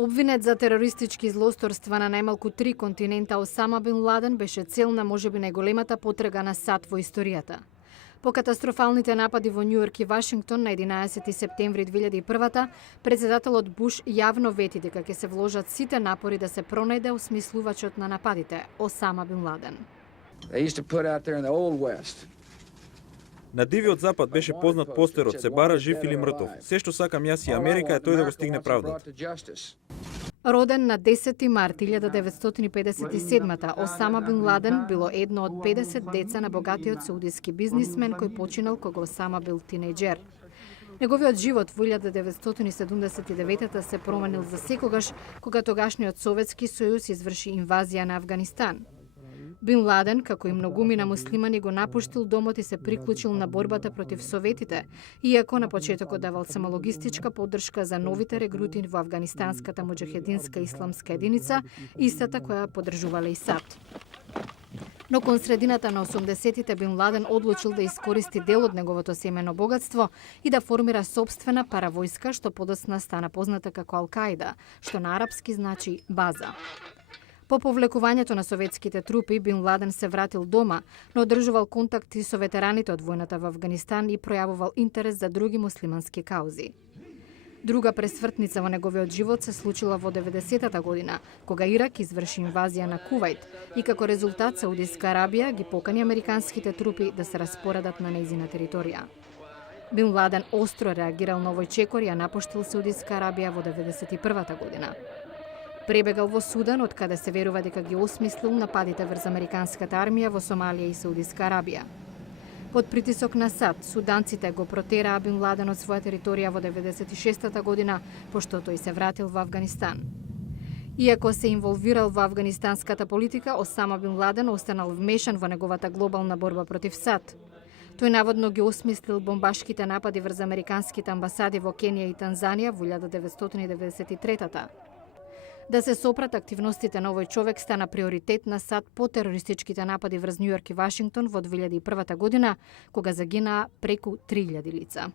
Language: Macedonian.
Обвинет за терористички злосторства на најмалку 3 континента, Осама Бин Ладен беше цел на можеби најголемата потрага на САД во историјата. По катастрофалните напади во Њујорк и Вашингтон на 11 септември 2001, председателот Буш јавно вети дека ќе се вложат сите напори да се пронајде осмислувачот на нападите, Осама Бин Ладен. На Дивиот Запад беше познат постерот "Се бара жив или мртов. Се што сакам јас и Америка е тој да го стигне правдата." Роден на 10 март 1957, Осама Бин Ладен било едно од 50 деца на богатиот саудиски бизнисмен кој починал кога Осама бил тинејџер. Неговиот живот во 1979 се променил за секогаш кога тогашниот Советски сојуз изврши инвазија на Авганистан. Бин Ладен, како и многумина муслимани, го напуштил домот и се приклучил на борбата против Советите, иако на почетокот давал само логистичка поддршка за новите регрути во афганистанската муџахединска исламска единица, истата која поддржувале и САД. Но кон средината на 80-тите Бин Ладен одлучил да искористи дел од неговото семено богатство и да формира собствена паравојска, што подоцна стана позната како Ал-Каида, што на арапски значи база. По повлекувањето на советските трупи, Бин Ладен се вратил дома, но одржувал контакти со ветераните од војната во Авганистан и пројавувал интерес за други муслимански каузи. Друга пресвртница во неговиот живот се случила во 90-та година, кога Ирак изврши инвазија на Кувајт и како резултат Саудиска Арабија ги покани американските трупи да се распоредат на нејзина територија. Бин Ладен остро реагирал на овој чекор и ја напуштил Саудиска Арабија во 91-та година. Пребегал во Судан, од каде се верува дека ги осмислил нападите врз американската армија во Сомалија и Саудиска Арабија. Под притисок на САД, суданците го протераа Бин Ладен од своја територија во 96-та година, пошто тој се вратил во Авганистан. Иако се инволвирал во афганистанската политика, Осама Бин Ладен останал вмешан во неговата глобална борба против САД. Тој наводно ги осмислил бомбашките напади врз американските амбасади во Кенија и Танзанија во 1993-та. Да се сопрат активностите на овој човек стана приоритет на САД по терористичките напади врз Њујорк и Вашингтон во 2001 година, кога загинаа преку 3000 лица.